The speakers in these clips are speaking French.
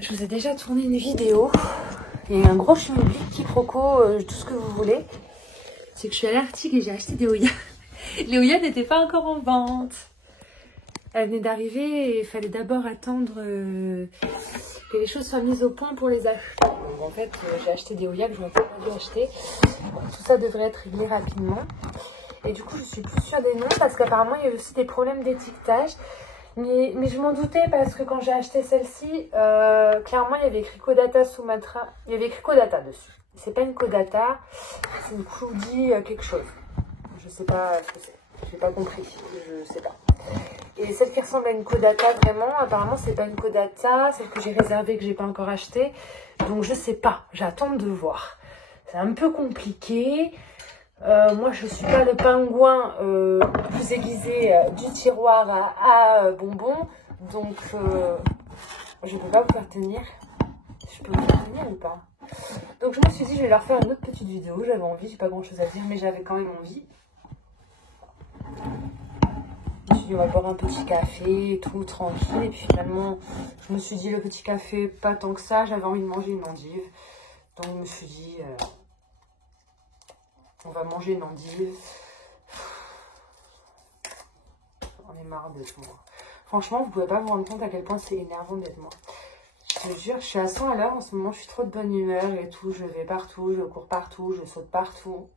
je vous ai déjà tourné une vidéo. Il y a un gros schmilblick, quiproquo, tout ce que vous voulez. C'est que je suis allée à Arctic et j'ai acheté des Ouya. Les Ouya n'étaient pas encore en vente. Elle venait d'arriver et il fallait d'abord attendre que les choses soient mises au point pour les acheter. Donc, en fait, j'ai acheté des Ouya que je n'aurais pas dû acheter. Tout ça devrait être réglé rapidement. Et du coup, je suis plus sûre des noms parce qu'apparemment, il y a aussi des problèmes d'étiquetage. Mais je m'en doutais parce que quand j'ai acheté celle-ci, clairement, il y avait écrit Kodata Sumatra. Il y avait écrit Kodata dessus. C'est pas une Kodata, c'est une Koudi quelque chose. Je sais pas ce que c'est. J'ai pas compris. Je sais pas. Et celle qui ressemble à une Kodata, vraiment, apparemment, c'est pas une Kodata. Celle que j'ai réservée, que j'ai pas encore achetée. Donc, je sais pas. J'attends de voir. C'est un peu compliqué. Moi, je suis pas le pingouin plus aiguisé du tiroir à bonbons. Donc, je peux pas vous faire tenir. Je peux vous faire tenir ou pas? Donc, je me suis dit, je vais leur faire une autre petite vidéo. J'avais envie, j'ai pas grand chose à dire, mais j'avais quand même envie. Je me suis dit, on va boire un petit café et tout, tranquille. Et puis finalement, je me suis dit, le petit café, pas tant que ça. J'avais envie de manger une endive. Donc, je me suis dit... on va manger une endive. On est marre d'être moi. Franchement, vous pouvez pas vous rendre compte à quel point c'est énervant d'être moi. Je te jure, je suis à 100 à l'heure en ce moment. Je suis trop de bonne humeur et tout. Je vais partout, je cours partout, je saute partout.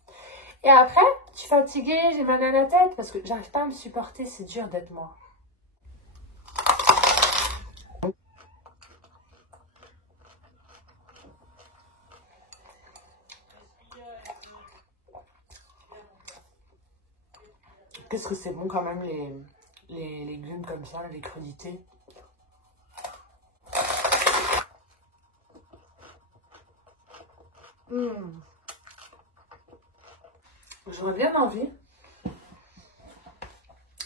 Et après, je suis fatiguée, j'ai mal à la tête parce que j'arrive pas à me supporter. C'est dur d'être moi. Qu'est-ce que c'est bon quand même les légumes comme ça, les crudités. J'aurais bien envie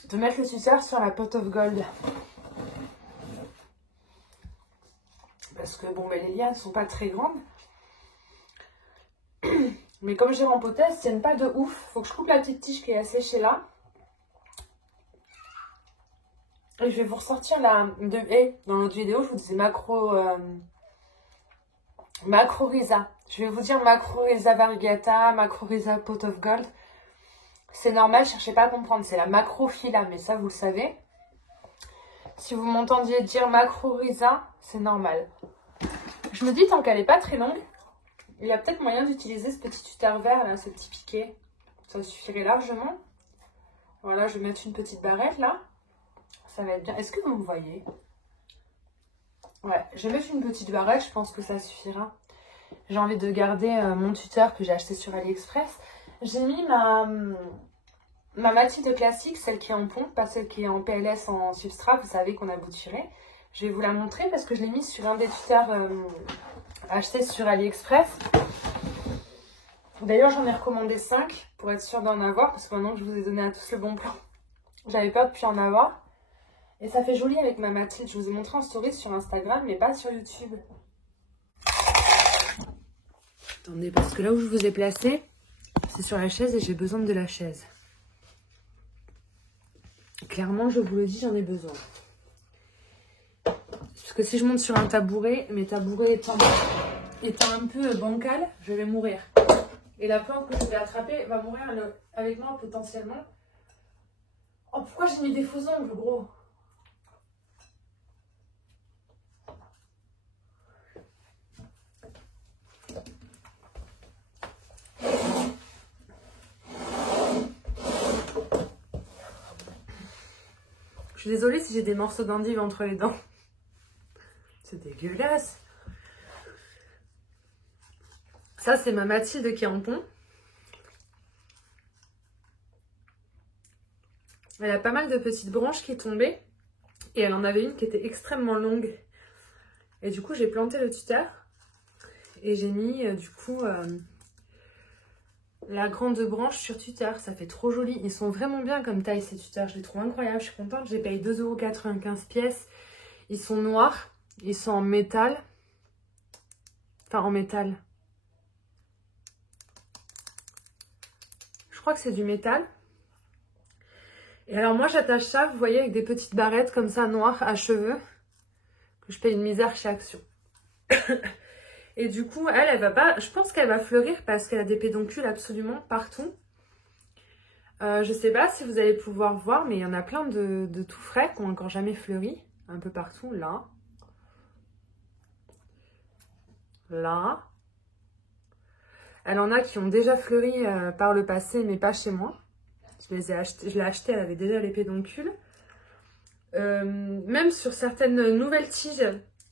de mettre le suceur sur la pot of gold. Parce que bon, les lianes ne sont pas très grandes. Mais comme j'ai rempoté, elles ne tiennent pas de ouf. Faut que je coupe la petite tige qui est asséchée là. Et je vais vous ressortir la de haie. Dans l'autre vidéo, je vous disais macrorhiza. Je vais vous dire macrorhiza variegata, macrorhiza pot of gold. C'est normal, cherchez pas à comprendre. C'est la macrophylla, mais ça, vous le savez. Si vous m'entendiez dire macrorhiza, c'est normal. Je me dis, tant qu'elle n'est pas très longue, il y a peut-être moyen d'utiliser ce petit tuteur vert, là, ce petit piquet. Ça suffirait largement. Voilà, je vais mettre une petite barrette, là. Ça va être bien. Est-ce que vous me voyez? Ouais, je vais mettre une petite barrette, je pense que ça suffira. J'ai envie de garder mon tuteur que j'ai acheté sur AliExpress. J'ai mis ma Mathilde classique, celle qui est en pompe, pas celle qui est en PLS en substrat, vous savez qu'on a bouturé. Je vais vous la montrer parce que je l'ai mise sur un des tuteurs achetés sur AliExpress. D'ailleurs, j'en ai recommandé 5 pour être sûre d'en avoir parce que maintenant que je vous ai donné à tous le bon plan, j'avais peur de plus en avoir. Et ça fait joli avec ma Mathilde. Je vous ai montré en story sur Instagram, mais pas sur YouTube. Attendez, parce que là où je vous ai placé, c'est sur la chaise et j'ai besoin de la chaise. Clairement, je vous le dis, j'en ai besoin. Parce que si je monte sur un tabouret, mes tabourets étant un peu bancal, je vais mourir. Et la plante que je vais attraper va mourir avec moi potentiellement. Oh, pourquoi j'ai mis des faux ongles, gros? Je suis désolée si j'ai des morceaux d'endive entre les dents. C'est dégueulasse. Ça, c'est ma Mathilde qui est en pont. Elle a pas mal de petites branches qui tombaient. Et elle en avait une qui était extrêmement longue. Et du coup, j'ai planté le tuteur. Et j'ai mis, du coup, la grande branche sur tuteur. Ça fait trop joli. Ils sont vraiment bien comme taille, ces tuteurs. Je les trouve incroyables. Je suis contente. J'ai payé 2,95 € pièce. Ils sont noirs. Ils sont en métal. Enfin, en métal. Je crois que c'est du métal. Et alors moi j'attache ça, vous voyez, avec des petites barrettes comme ça noires à cheveux, que je paye une misère chez Action. Et du coup, elle va pas... Je pense qu'elle va fleurir parce qu'elle a des pédoncules absolument partout. Je sais pas si vous allez pouvoir voir, mais il y en a plein de tout frais qui n'ont encore jamais fleuri. Un peu partout, là. Là. Elle en a qui ont déjà fleuri par le passé, mais pas chez moi. Je l'ai acheté, elle avait déjà les pédoncules. Même sur certaines nouvelles tiges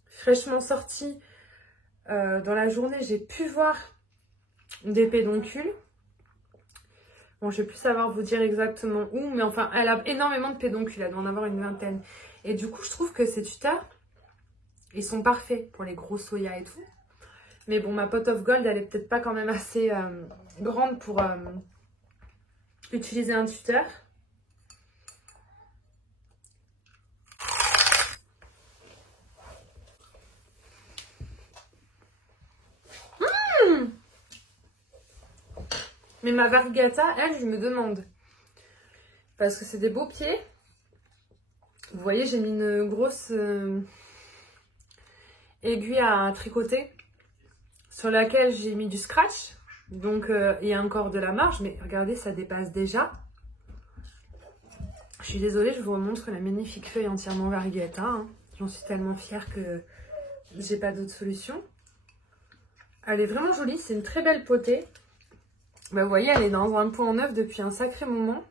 fraîchement sorties, dans la journée, j'ai pu voir des pédoncules. Bon, je vais plus savoir vous dire exactement où, mais enfin, elle a énormément de pédoncules, elle doit en avoir une vingtaine. Et du coup, je trouve que ces tutas, ils sont parfaits pour les gros soya et tout. Mais bon, ma pot of gold, elle est peut-être pas quand même assez grande pour utiliser un tuteur. Mais ma variegata, elle, je me demande. Parce que c'est des beaux pieds. Vous voyez, j'ai mis une grosse aiguille à tricoter sur laquelle j'ai mis du scratch. Donc, il y a encore de la marge. Mais regardez, ça dépasse déjà. Je suis désolée, je vous remontre la magnifique feuille entièrement variegata. Hein. J'en suis tellement fière que j'ai pas d'autre solution. Elle est vraiment jolie. C'est une très belle potée. Bah, vous voyez, elle est dans un pot en neuf depuis un sacré moment.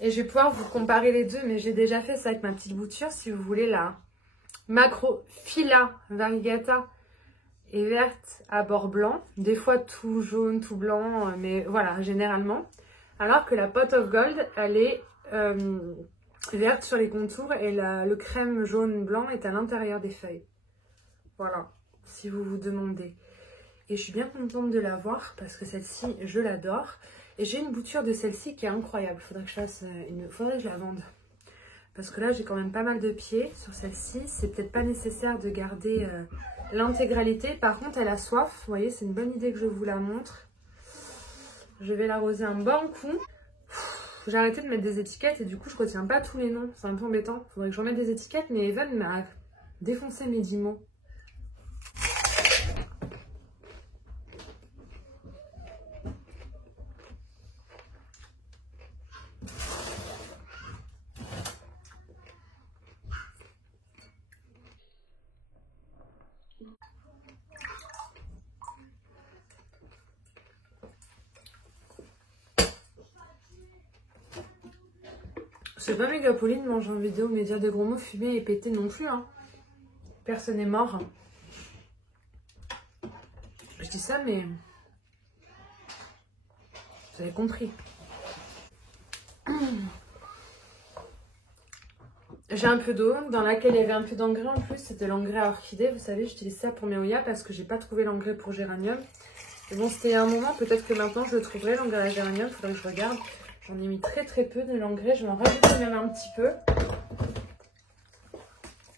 Et je vais pouvoir vous comparer les deux, mais j'ai déjà fait ça avec ma petite bouture. Si vous voulez, la Macrophylla variegata est verte à bord blanc. Des fois tout jaune, tout blanc, mais voilà, généralement. Alors que la Pot of Gold, elle est verte sur les contours et le crème jaune-blanc est à l'intérieur des feuilles. Voilà, si vous vous demandez. Et je suis bien contente de l'avoir parce que celle-ci, je l'adore. Et j'ai une bouture de celle-ci qui est incroyable. Faudrait que je la vende. Parce que là, j'ai quand même pas mal de pieds sur celle-ci. C'est peut-être pas nécessaire de garder l'intégralité. Par contre, elle a soif. Vous voyez, c'est une bonne idée que je vous la montre. Je vais l'arroser un bon coup. J'ai arrêté de mettre des étiquettes et du coup, je retiens pas tous les noms. C'est un peu embêtant. Faudrait que je remette des étiquettes. Mais Evan m'a défoncé mes 10 mots. C'est pas méga poli de manger en vidéo, mais dire de gros mots fumés et pétés non plus. Hein. Personne n'est mort. Je dis ça, mais vous avez compris. J'ai un peu d'eau dans laquelle il y avait un peu d'engrais en plus. C'était l'engrais à orchidée. Vous savez, j'utilise ça pour mes oyas parce que j'ai pas trouvé l'engrais pour géranium. Et bon, c'était un moment. Peut-être que maintenant je le trouverai, l'engrais à géranium. Il faudrait que je regarde. J'en ai mis très peu de l'engrais. Je vais en rajouter même un petit peu.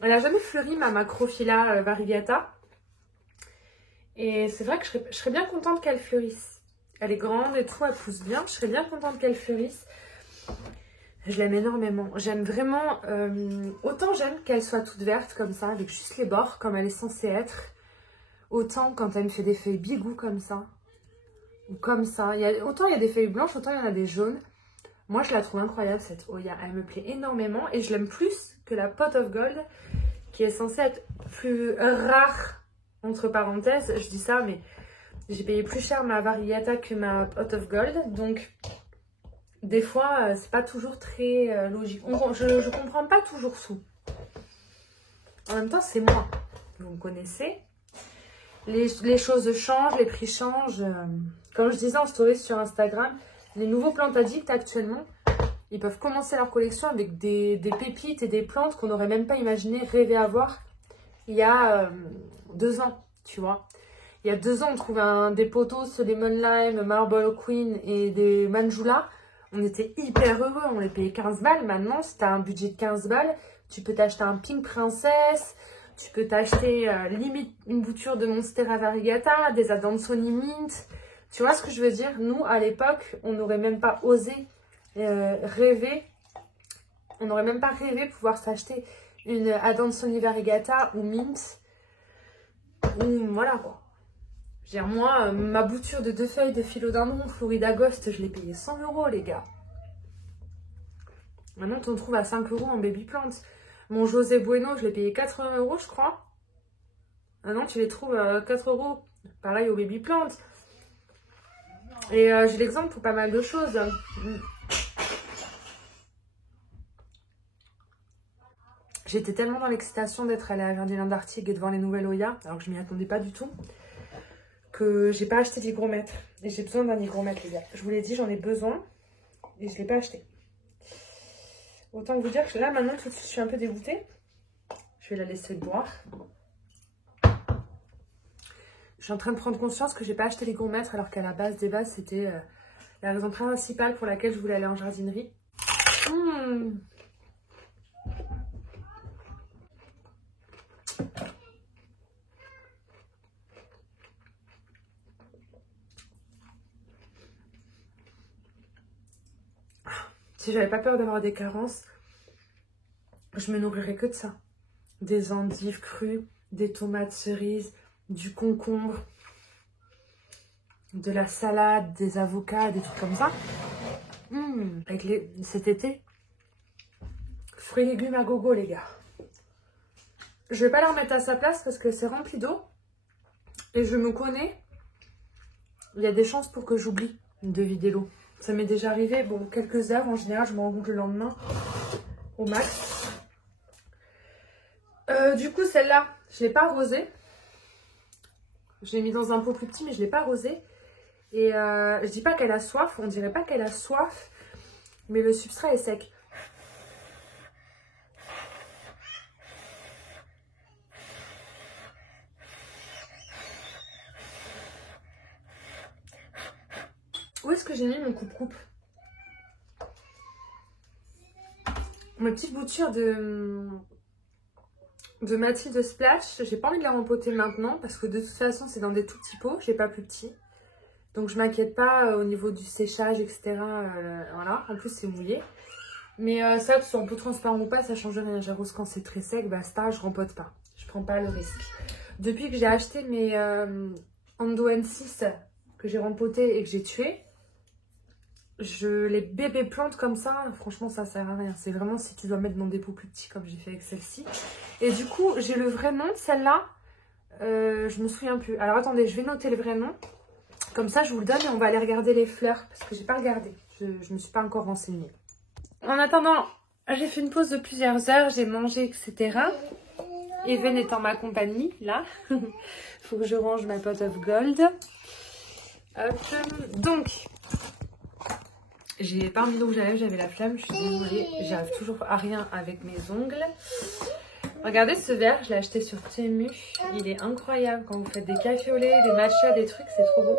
Elle n'a jamais fleuri, ma Macrophylla variegata. Et c'est vrai que je serais bien contente qu'elle fleurisse. Elle est grande et tout, elle pousse bien. Je serais bien contente qu'elle fleurisse. Je l'aime énormément. J'aime vraiment... autant j'aime qu'elle soit toute verte comme ça, avec juste les bords, comme elle est censée être. Autant quand elle me fait des feuilles bigou comme ça. Ou comme ça. Autant il y a des feuilles blanches, autant il y en a des jaunes. Moi, je la trouve incroyable, cette Oya. Elle me plaît énormément. Et je l'aime plus que la Pot of Gold, qui est censée être plus rare, entre parenthèses. Je dis ça, mais j'ai payé plus cher ma variegata que ma Pot of Gold. Donc... des fois, c'est pas toujours très logique. Je comprends pas toujours tout. En même temps, c'est moi. Vous me connaissez. Les choses changent, les prix changent. Comme je disais en story sur Instagram, les nouveaux plantes addicts actuellement, ils peuvent commencer leur collection avec des pépites et des plantes qu'on n'aurait même pas imaginé rêver avoir il y a 2 ans, tu vois. Il y a 2 ans, on trouvait des potos, Lemon Lime, Marble Queen et des Manjula. On était hyper heureux, on les payait 15 balles. Maintenant, si tu as un budget de 15 balles, tu peux t'acheter un Pink Princess, tu peux t'acheter limite une bouture de Monstera variegata, des Adansonii Mint. Tu vois ce que je veux dire? Nous, à l'époque, on n'aurait même pas osé rêver. On n'aurait même pas rêvé pouvoir s'acheter une Adansonii variegata ou Mint. Voilà quoi. Je veux dire, moi, ma bouture de 2 feuilles de philodendron Florida Ghost, je l'ai payé 100 € les gars. Maintenant, on trouve à 5 € en baby plant. Mon José Bueno, je l'ai payé 80 € je crois. Maintenant, tu les trouves à 4 €. Pareil au baby plant. Et j'ai l'exemple pour pas mal de choses. J'étais tellement dans l'excitation d'être allée à Jardin d'Artigues et de voir les nouvelles Oya, alors que je m'y attendais pas du tout, que j'ai pas acheté d'hygromètre. Et j'ai besoin d'un hygromètre, les gars. Je vous l'ai dit, j'en ai besoin et je l'ai pas acheté. Autant vous dire que là, maintenant, tout de suite, je suis un peu dégoûtée. Je vais la laisser boire. Je suis en train de prendre conscience que j'ai pas acheté l'hygromètre alors qu'à la base des bases, c'était la raison principale pour laquelle je voulais aller en jardinerie. Si j'avais pas peur d'avoir des carences, je me nourrirais que de ça. Des endives crues, des tomates cerises, du concombre, de la salade, des avocats, des trucs comme ça. Avec cet été, fruits et légumes à gogo les gars. Je vais pas la remettre à sa place parce que c'est rempli d'eau. Et je me connais. Il y a des chances pour que j'oublie de vider l'eau. Ça m'est déjà arrivé, bon, quelques heures. En général, je m'en rends compte le lendemain, au max. Du coup, celle-là, je ne l'ai pas arrosée. Je l'ai mis dans un pot plus petit, mais je ne l'ai pas arrosée. Et je dis pas qu'elle a soif, on dirait pas qu'elle a soif, mais le substrat est sec. Où est-ce que j'ai mis mon coupe-coupe? Ma petite bouture de Mathilde Splash, j'ai pas envie de la rempoter maintenant parce que de toute façon c'est dans des tout petits pots, j'ai pas plus petit. Donc je m'inquiète pas au niveau du séchage, etc. Voilà, en plus c'est mouillé. Mais ça, que ce soit en pot transparent ou pas, ça change rien. J'arrose quand c'est très sec, basta, je rempote pas. Je prends pas le risque. Depuis que j'ai acheté mes Ando N6 que j'ai rempoté et que j'ai tué, les bébés plantes comme ça, franchement ça sert à rien. C'est vraiment si tu dois mettre dans des pots plus petits comme j'ai fait avec celle-ci. Et du coup, j'ai le vrai nom de celle-là. Je me souviens plus. Alors attendez, je vais noter le vrai nom. Comme ça, je vous le donne et on va aller regarder les fleurs. Parce que j'ai pas regardé. Je me suis pas encore renseignée. En attendant, j'ai fait une pause de plusieurs heures. J'ai mangé, etc. Even est en ma compagnie, là. Faut que je range ma pot of gold. Hop. Donc, j'ai pas remis l'eau que j'avais la flamme. Je suis désolée. J'arrive toujours à rien avec mes ongles. Regardez ce verre, je l'ai acheté sur Temu. Il est incroyable quand vous faites des cafés au lait, des matchas, des trucs, c'est trop beau.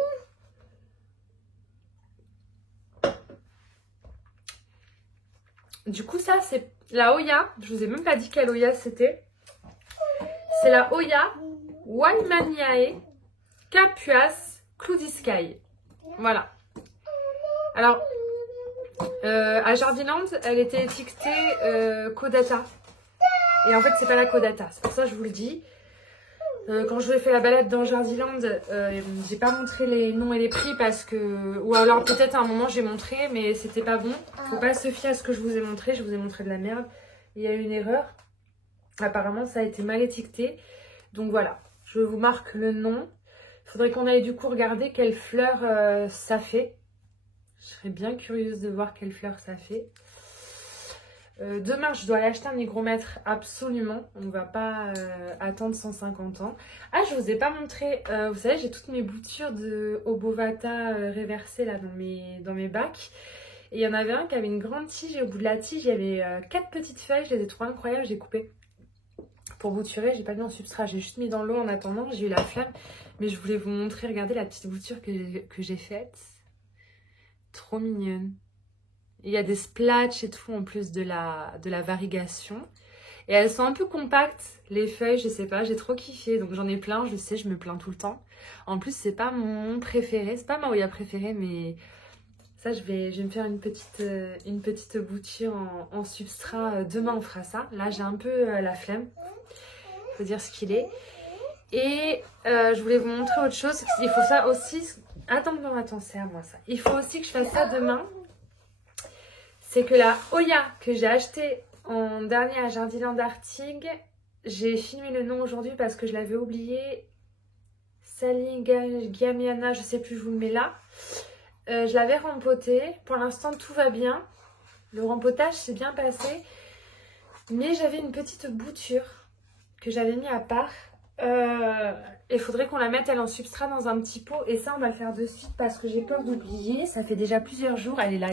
Du coup, ça, c'est la Oya. Je vous ai même pas dit quelle Oya c'était. C'est la Oya Waimaniae Capuas Cloudiscae. Voilà. Alors, à Jardiland, elle était étiquetée Caudata. Et en fait, c'est pas la Caudata. C'est pour ça que je vous le dis. Quand je vous ai fait la balade dans Jardiland, j'ai pas montré les noms et les prix parce que... Ou alors peut-être à un moment j'ai montré, mais c'était pas bon. Faut pas se fier à ce que je vous ai montré. Je vous ai montré de la merde. Il y a eu une erreur. Apparemment, ça a été mal étiqueté. Donc voilà, je vous marque le nom. Il faudrait qu'on aille du coup regarder quelle fleur ça fait. Je serais bien curieuse de voir quelle fleur ça fait. Demain, je dois aller acheter un hygromètre absolument. On ne va pas attendre 150 ans. Ah, je vous ai pas montré. Vous savez, j'ai toutes mes boutures de Obovata réversées là dans mes bacs. Et il y en avait un qui avait une grande tige. Et au bout de la tige, il y avait 4 petites feuilles. Je les ai trouvées incroyables. J'ai coupé. Pour bouturer, j'ai pas mis en substrat. J'ai juste mis dans l'eau en attendant. J'ai eu la flamme. Mais je voulais vous montrer. Regardez la petite bouture que j'ai faite. Trop mignonne. Il y a des splatchs et tout en plus de la variegation. Et elles sont un peu compactes, les feuilles, je sais pas, j'ai trop kiffé. Donc j'en ai plein, je sais, je me plains tout le temps. En plus, c'est pas mon préféré, c'est pas ma Oya préférée, mais ça, je vais me faire une petite bouture en substrat. Demain, on fera ça. Là, j'ai un peu la flemme. Faut dire ce qu'il est. Et je voulais vous montrer autre chose. Il faut ça aussi... Attends, c'est à moi ça. Il faut aussi que je fasse ça demain. C'est que la Oya que j'ai achetée en dernier à Jardiland Artigues, j'ai filmé le nom aujourd'hui parce que je l'avais oublié. Sally Gamiana, je sais plus, je vous le mets là. Je l'avais rempotée. Pour l'instant, tout va bien. Le rempotage s'est bien passé. Mais j'avais une petite bouture que j'avais mis à part. Il faudrait qu'on la mette elle en substrat dans un petit pot. Et ça, on va le faire de suite parce que j'ai peur d'oublier. Ça fait déjà plusieurs jours. Elle est là.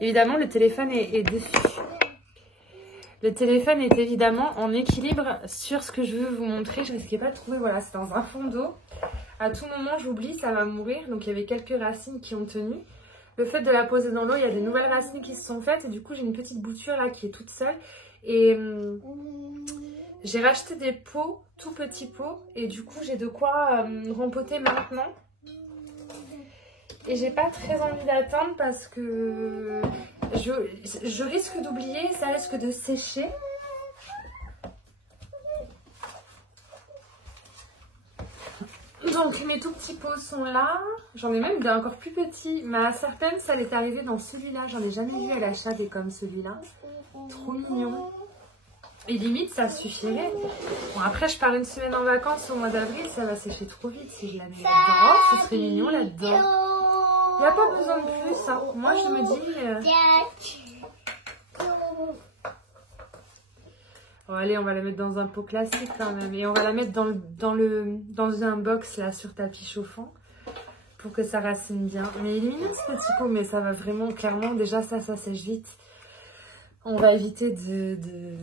Évidemment, le téléphone est dessus. Le téléphone est évidemment en équilibre sur ce que je veux vous montrer. Je risquais pas de trouver. Voilà, c'est dans un fond d'eau. À tout moment, j'oublie, ça va mourir. Donc, il y avait quelques racines qui ont tenu. Le fait de la poser dans l'eau, il y a des nouvelles racines qui se sont faites. Et du coup, j'ai une petite bouture là qui est toute seule. Et j'ai racheté des pots, tout petits pots. Et du coup, j'ai de quoi rempoter maintenant. Et j'ai pas très envie d'attendre parce que je risque d'oublier, ça risque de sécher. Donc mes tout petits pots sont là. J'en ai même des encore plus petits. Ma certaine, ça l'est arrivé dans celui-là. J'en ai jamais vu à l'achat des comme celui-là. Trop mignon. Et limite, ça suffirait. Bon, après, je pars une semaine en vacances au mois d'avril. Ça va sécher trop vite si je la mets là-dedans. Oh, ce serait mignon là-dedans. Il n'y a pas besoin de plus. Hein. Moi, je me dis... Oh, allez, on va la mettre dans un pot classique quand même. Et on va la mettre dans un box là sur tapis chauffant pour que ça racine bien. Mais il est mignon ce petit pot, mais ça va vraiment clairement. Déjà, ça sèche vite. On va éviter de...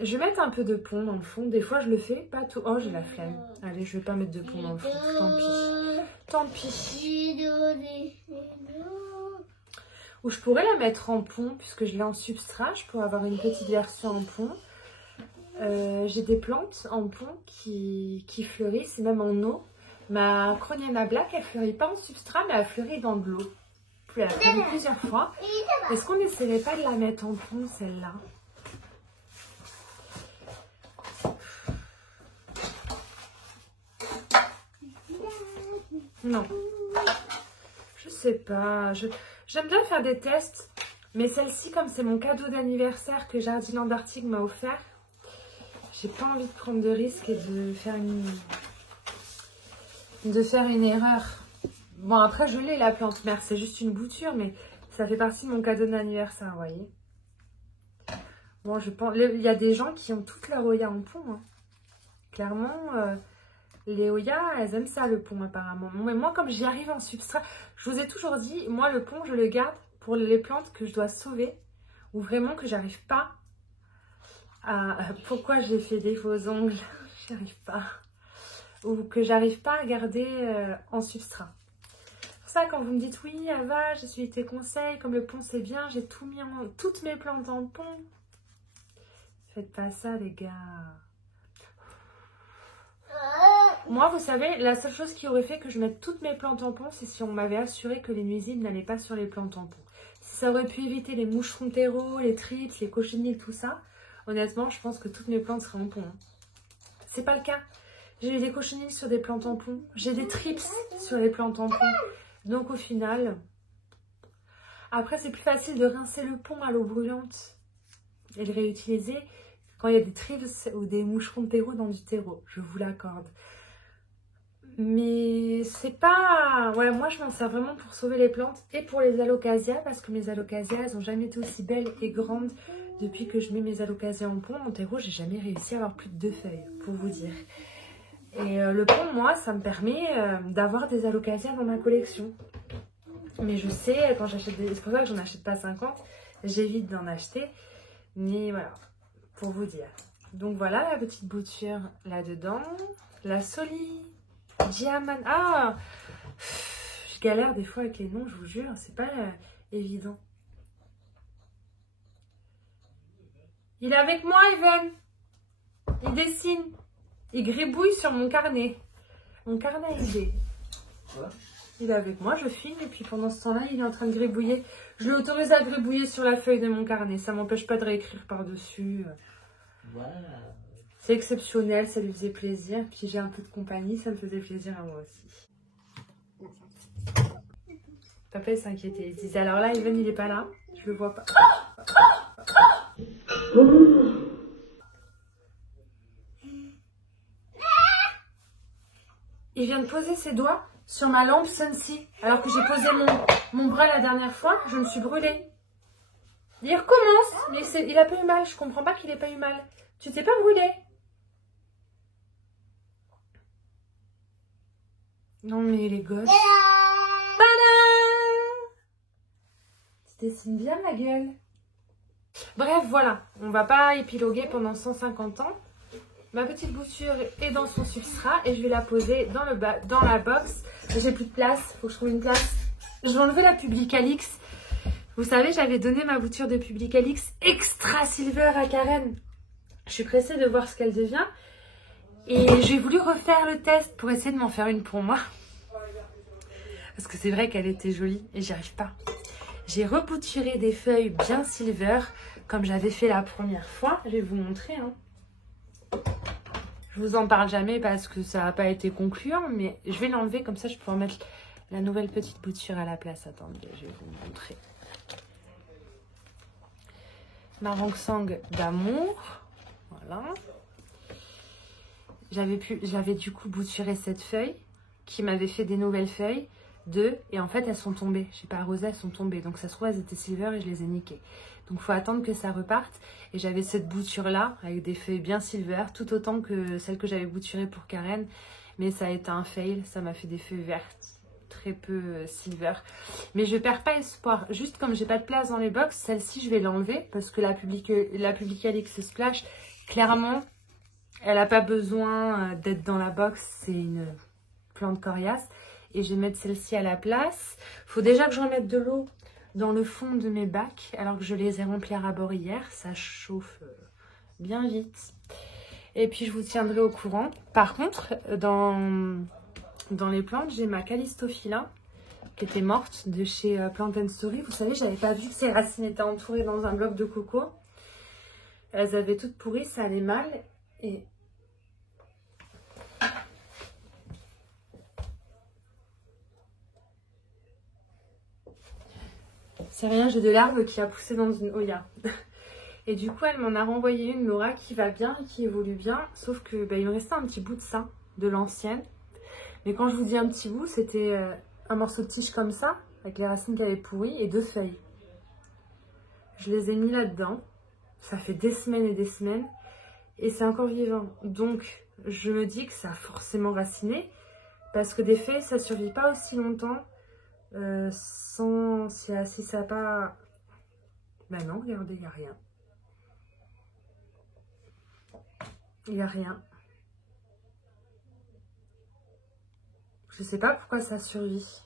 Je vais mettre un peu de pont dans le fond. Des fois, je le fais. Pas tout. Oh, j'ai la flemme. Allez, je vais pas mettre de pont dans le fond. Tant pis. Tant pis. Ou je pourrais la mettre en pont puisque je l'ai en substrat. Je pourrais avoir une petite version en pont. J'ai des plantes en pont qui fleurissent, même en eau. Ma Croniana Black, elle fleurit pas en substrat, mais elle fleurit dans de l'eau. Elle a fleuri plusieurs fois. Est-ce qu'on n'essaierait pas de la mettre en pont, celle-là? Non. Je sais pas. J'aime bien faire des tests. Mais celle-ci, comme c'est mon cadeau d'anniversaire que Jardiland Artigues m'a offert, j'ai pas envie de prendre de risques et de faire une erreur. Bon, après, je l'ai, la plante mère. C'est juste une bouture, mais ça fait partie de mon cadeau d'anniversaire, vous voyez. Bon, je pense... Il y a des gens qui ont toute leur Oya en pont. Hein. Clairement, les Oya, elles aiment ça, le pont, apparemment. Mais moi, comme j'y arrive en substrat, je vous ai toujours dit, moi, le pont, je le garde pour les plantes que je dois sauver. Ou vraiment que j'arrive pas à... Pourquoi j'ai fait des faux ongles? J'y arrive pas. Ou que j'arrive pas à garder en substrat. Ça, quand vous me dites oui, Ava, j'ai suivi tes conseils, comme le pont c'est bien, j'ai tout mis en toutes mes plantes en pont. Faites pas ça, les gars. Moi, vous savez, la seule chose qui aurait fait que je mette toutes mes plantes en pont, c'est si on m'avait assuré que les nuisibles n'allaient pas sur les plantes en pont. Si ça aurait pu éviter les moucherons terreaux, les trips, les cochenilles, tout ça, honnêtement, je pense que toutes mes plantes seraient en pont. Hein. C'est pas le cas. J'ai eu des cochenilles sur des plantes en pont. J'ai des trips sur les plantes en pont. Donc au final, après c'est plus facile de rincer le pont à l'eau brûlante et le réutiliser quand il y a des trips ou des moucherons de terreau dans du terreau. Je vous l'accorde. Mais c'est pas... Ouais, moi je m'en sers vraiment pour sauver les plantes et pour les alocasias parce que mes alocasias, elles n'ont jamais été aussi belles et grandes depuis que je mets mes alocasias en pont. En terreau, j'ai jamais réussi à avoir plus de 2 feuilles, pour vous dire. Et le pont, moi, ça me permet d'avoir des alocasias dans ma collection. Mais je sais, quand j'achète des... C'est pour ça que j'en achète pas 50. J'évite d'en acheter. Mais voilà, pour vous dire. Donc voilà la petite bouture là-dedans. La Soli Diamant. Ah, je galère des fois avec les noms, je vous jure. C'est pas évident. Il est avec moi, Evan. Il dessine. Il gribouille sur mon carnet. Mon carnet à idées. Il est avec moi, je filme et puis pendant ce temps-là, il est en train de gribouiller. Je l'ai autorisé à gribouiller sur la feuille de mon carnet. Ça m'empêche pas de réécrire par-dessus. Voilà. C'est exceptionnel, ça lui faisait plaisir. Puis j'ai un peu de compagnie, ça me faisait plaisir à moi aussi. Papa il s'inquiétait, il se disait alors là, Ivan il est pas là, je le vois pas. Il vient de poser ses doigts sur ma lampe Sunsi, alors que j'ai posé mon bras la dernière fois, je me suis brûlée. Il recommence, mais il a pas eu mal, je comprends pas qu'il ait pas eu mal. Tu t'es pas brûlé? Non mais il est gosse. Tu dessines bien la gueule. Bref, voilà. On va pas épiloguer pendant 150 ans. Ma petite bouture est dans son substrat et je vais la poser dans la box. J'ai plus de place. Faut que je trouve une place. Je vais enlever la Publicalix. Vous savez, j'avais donné ma bouture de Publicalix Extra Silver à Karen. Je suis pressée de voir ce qu'elle devient. Et j'ai voulu refaire le test pour essayer de m'en faire une pour moi. Parce que c'est vrai qu'elle était jolie et j'y arrive pas. J'ai rebouturé des feuilles bien silver comme j'avais fait la première fois. Je vais vous montrer. Hein. Je vous en parle jamais parce que ça n'a pas été concluant. Mais je vais l'enlever comme ça je peux remettre la nouvelle petite bouture à la place. Attendez, je vais vous montrer. Marangsang d'amour. Voilà. J'avais du coup bouturé cette feuille qui m'avait fait des nouvelles feuilles. Et en fait elles sont tombées, je n'ai pas arrosé, elles sont tombées, donc ça se trouve elles étaient silver et je les ai niquées, donc il faut attendre que ça reparte. Et j'avais cette bouture là avec des feuilles bien silver, tout autant que celle que j'avais bouturée pour Karen, mais ça a été un fail, ça m'a fait des feuilles vertes, très peu silver, mais je perds pas espoir. Juste comme j'ai pas de place dans les box, celle-ci je vais l'enlever parce que la Publicalix Splash, clairement elle n'a pas besoin d'être dans la box, c'est une plante coriace. Et je vais mettre celle-ci à la place. Il faut déjà que je remette de l'eau dans le fond de mes bacs. Alors que je les ai remplis à ras-bord hier. Ça chauffe bien vite. Et puis je vous tiendrai au courant. Par contre, dans les plantes, j'ai ma Callistophila qui était morte de chez Plant & Story. Vous savez, j'avais pas vu que ces racines étaient entourées dans un bloc de coco. Elles avaient toutes pourries, ça allait mal. Et... c'est rien, j'ai de l'herbe qui a poussé dans une Oya. Et du coup, elle m'en a renvoyé une, Laura, qui va bien et qui évolue bien. Sauf que il me restait un petit bout de ça, de l'ancienne. Mais quand je vous dis un petit bout, c'était un morceau de tige comme ça, avec les racines qui avaient pourri, et 2 feuilles. Je les ai mis là-dedans. Ça fait des semaines et des semaines. Et c'est encore vivant. Donc, je me dis que ça a forcément raciné. Parce que des feuilles, ça ne survit pas aussi longtemps. Si ça n'a pas... Ben non, regardez, il n'y a rien. Il n'y a rien. Je sais pas pourquoi ça survit.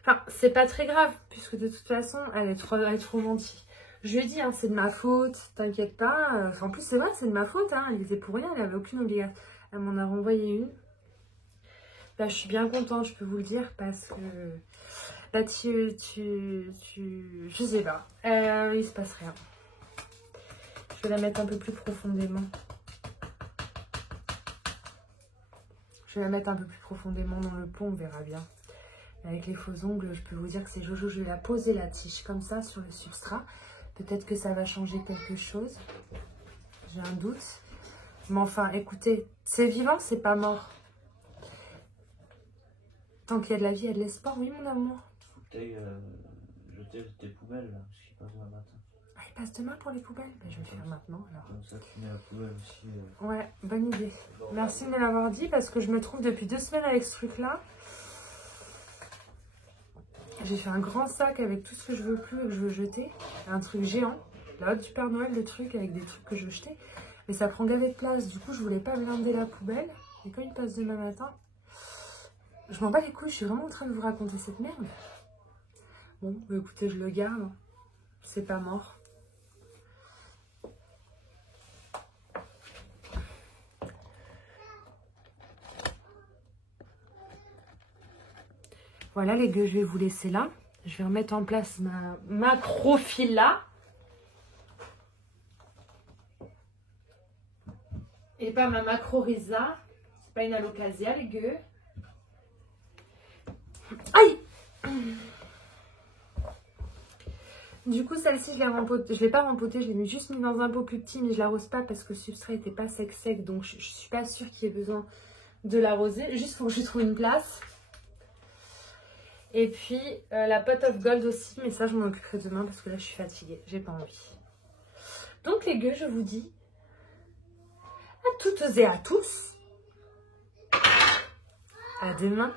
Enfin, c'est pas très grave, puisque de toute façon, elle est trop gentille. Je lui ai dit, hein, c'est de ma faute, t'inquiète pas. En plus, c'est vrai, c'est de ma faute. Hein, elle était pour rien, elle avait aucune obligation. Elle m'en a renvoyé une. Là, je suis bien contente, je peux vous le dire, parce que... Là, je sais pas. Il se passe rien. Je vais la mettre un peu plus profondément. Je vais la mettre un peu plus profondément dans le pot, on verra bien. Avec les faux ongles, je peux vous dire que c'est Jojo. Je vais la poser la tige comme ça sur le substrat. Peut-être que ça va changer quelque chose. J'ai un doute. Mais enfin, écoutez, c'est vivant, c'est pas mort. Tant qu'il y a de la vie, il y a de l'espoir. Oui, mon amour. Faut que tu ailles jeter tes poubelles, là, parce qu'il passe demain matin. Ah, il passe demain pour les poubelles? Ben, je vais le faire maintenant, alors. Comme ça, tu mets la poubelle aussi. Ouais, bonne idée. Merci de me l'avoir dit, parce que je me trouve depuis 2 semaines avec ce truc-là. J'ai fait un grand sac avec tout ce que je veux plus et que je veux jeter. Un truc géant. La hotte du Père Noël, le truc avec des trucs que je veux jeter. Mais ça prend gavé de place. Du coup, je voulais pas blinder la poubelle. Et quand il passe demain matin, je m'en bats les couilles. Je suis vraiment en train de vous raconter cette merde. Bon, bah écoutez, je le garde. C'est pas mort. Voilà les gueux, je vais vous laisser là. Je vais remettre en place ma macrophila. pas ma macro-risa. C'est pas une alocasia, les gueux. Aïe! Du coup, celle-ci, je l'ai rempotée. Je l'ai pas rempotée, je l'ai juste mis dans un pot plus petit, mais je l'arrose pas parce que le substrat n'était pas sec, donc je suis pas sûre qu'il y ait besoin de l'arroser. Juste pour que je trouve une place. Et puis, la pot of gold aussi, mais ça, je m'en occuperai demain parce que là, je suis fatiguée. J'ai pas envie. Donc, les gueux, je vous dis à toutes et à tous. À demain.